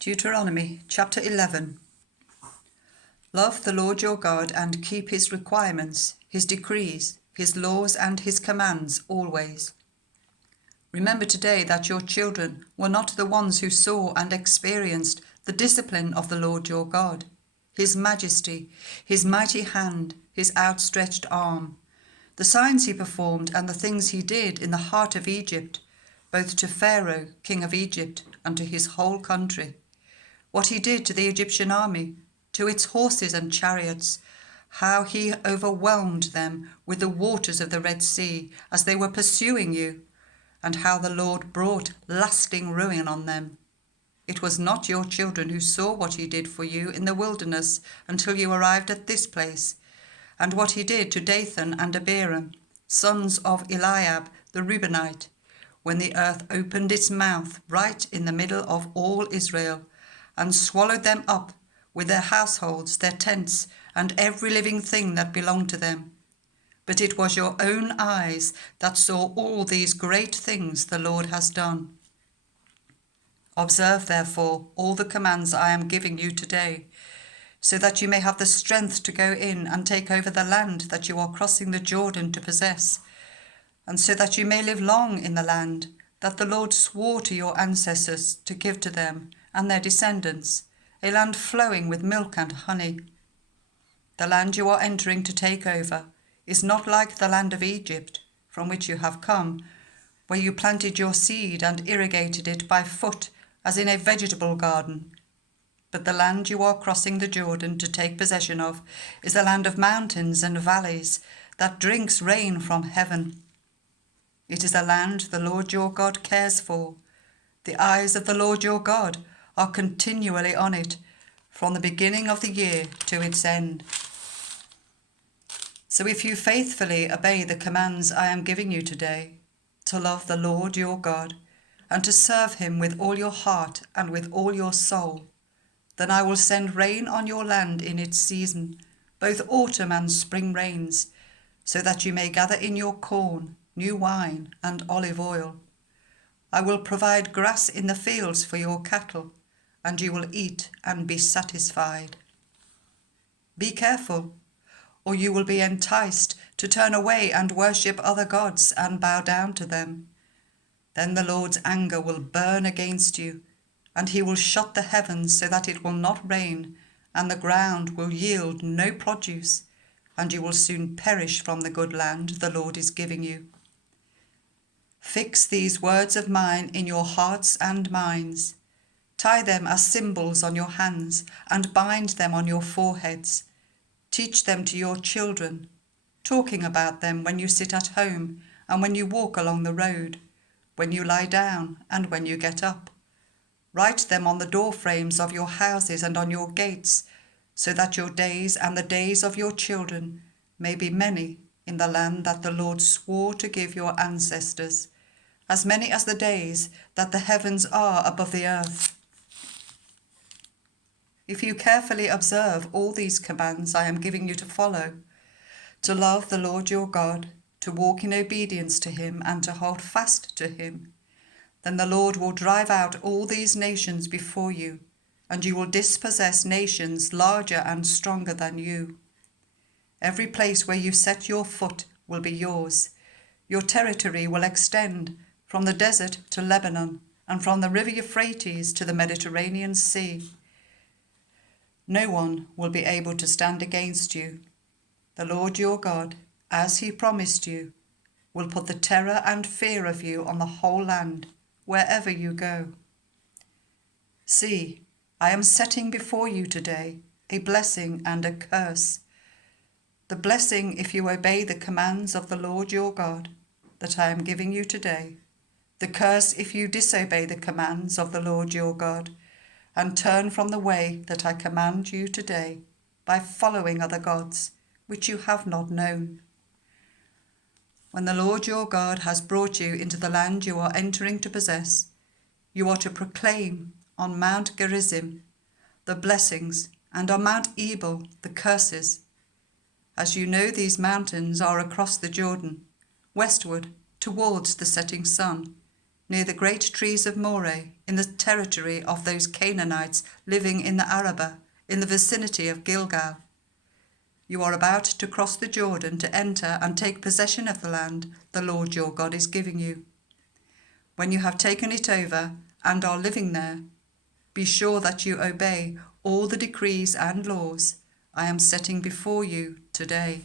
Deuteronomy chapter 11. Love the Lord your God and keep his requirements, his decrees, his laws and his commands always. Remember today that your children were not the ones who saw and experienced the discipline of the Lord your God, his majesty, his mighty hand, his outstretched arm, the signs he performed and the things he did in the heart of Egypt, both to Pharaoh, king of Egypt, and to his whole country. What he did to the Egyptian army, to its horses and chariots, how he overwhelmed them with the waters of the Red Sea as they were pursuing you, and how the Lord brought lasting ruin on them. It was not your children who saw what he did for you in the wilderness until you arrived at this place, and what he did to Dathan and Abiram, sons of Eliab the Reubenite, when the earth opened its mouth right in the middle of all Israel, and swallowed them up with their households, their tents, and every living thing that belonged to them. But it was your own eyes that saw all these great things the Lord has done. Observe, therefore, all the commands I am giving you today, so that you may have the strength to go in and take over the land that you are crossing the Jordan to possess, and so that you may live long in the land that the Lord swore to your ancestors to give to them and their descendants, a land flowing with milk and honey. The land you are entering to take over is not like the land of Egypt, from which you have come, where you planted your seed and irrigated it by foot as in a vegetable garden. But the land you are crossing the Jordan to take possession of is a land of mountains and valleys that drinks rain from heaven. It is a land the Lord your God cares for. The eyes of the Lord your God are continually on it, from the beginning of the year to its end. So if you faithfully obey the commands I am giving you today, to love the Lord your God, and to serve him with all your heart and with all your soul, then I will send rain on your land in its season, both autumn and spring rains, so that you may gather in your corn, new wine, and olive oil. I will provide grass in the fields for your cattle, and you will eat and be satisfied. Be careful, or you will be enticed to turn away and worship other gods and bow down to them. Then the Lord's anger will burn against you, and he will shut the heavens so that it will not rain, and the ground will yield no produce, and you will soon perish from the good land the Lord is giving you. Fix these words of mine in your hearts and minds. Tie them as symbols on your hands and bind them on your foreheads. Teach them to your children, talking about them when you sit at home and when you walk along the road, when you lie down and when you get up. Write them on the door frames of your houses and on your gates, so that your days and the days of your children may be many in the land that the Lord swore to give your ancestors, as many as the days that the heavens are above the earth. If you carefully observe all these commands I am giving you to follow, to love the Lord your God, to walk in obedience to him and to hold fast to him, then the Lord will drive out all these nations before you, and you will dispossess nations larger and stronger than you. Every place where you set your foot will be yours. Your territory will extend from the desert to Lebanon, and from the river Euphrates to the Mediterranean Sea. No one will be able to stand against you. The Lord your God, as he promised you, will put the terror and fear of you on the whole land, wherever you go. See, I am setting before you today a blessing and a curse. The blessing if you obey the commands of the Lord your God that I am giving you today. The curse if you disobey the commands of the Lord your God and turn from the way that I command you today by following other gods, which you have not known. When the Lord your God has brought you into the land you are entering to possess, you are to proclaim on Mount Gerizim the blessings and on Mount Ebal the curses. As you know, these mountains are across the Jordan, westward towards the setting sun, near the great trees of Moreh, in the territory of those Canaanites living in the Arabah, in the vicinity of Gilgal. You are about to cross the Jordan to enter and take possession of the land the Lord your God is giving you. When you have taken it over and are living there, be sure that you obey all the decrees and laws I am setting before you today.